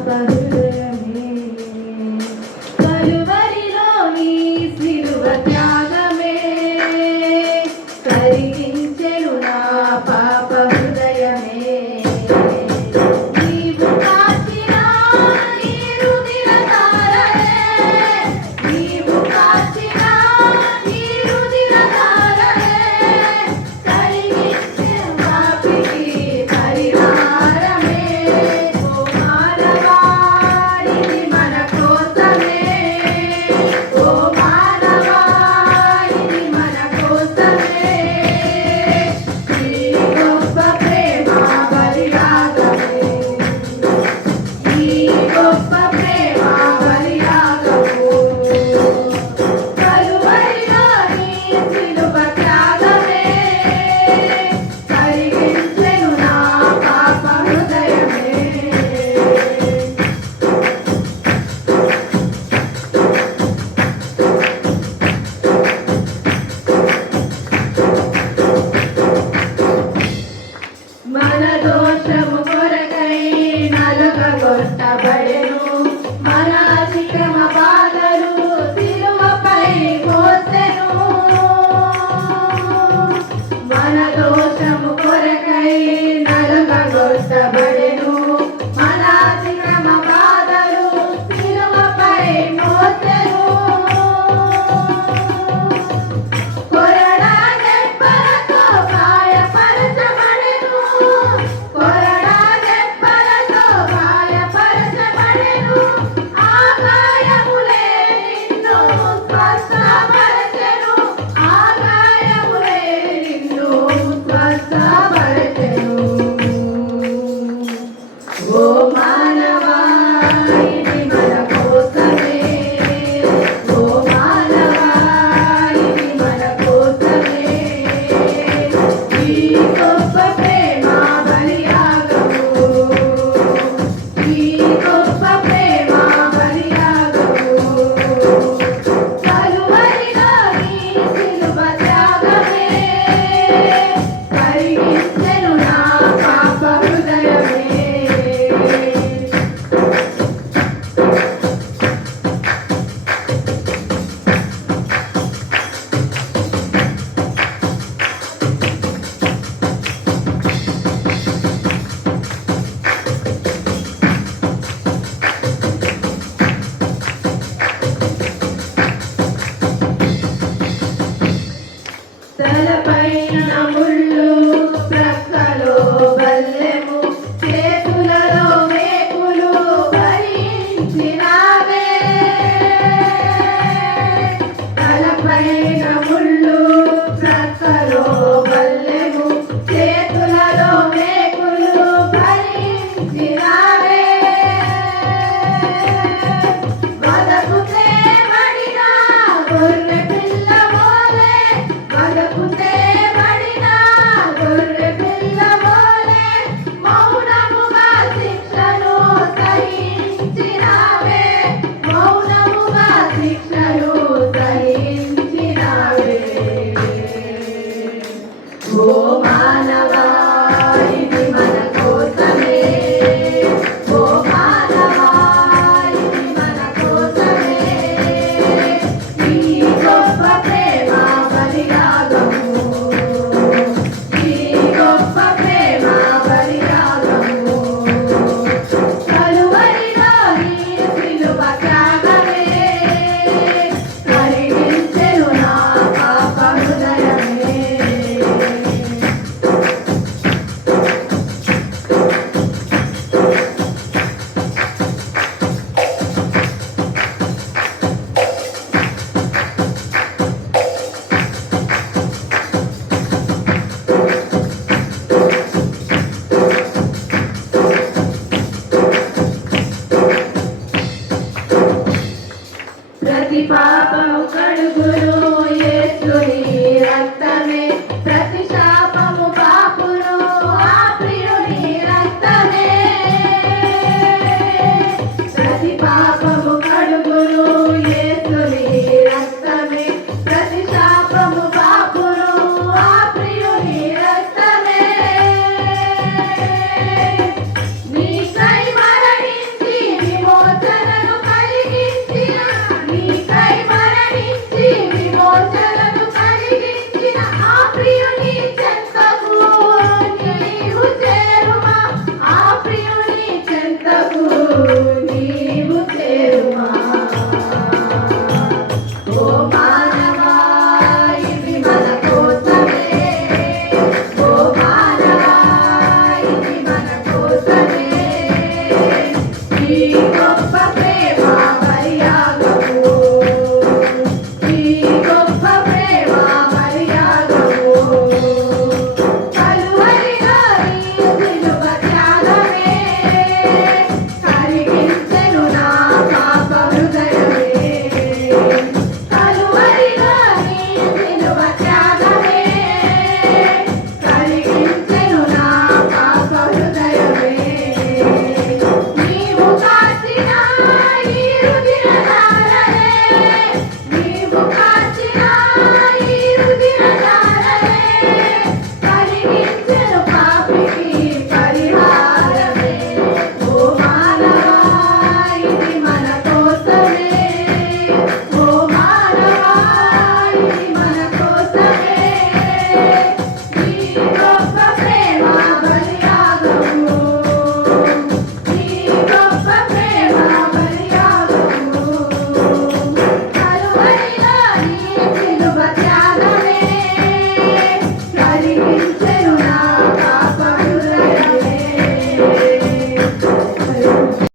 about it. い。Hallelujah.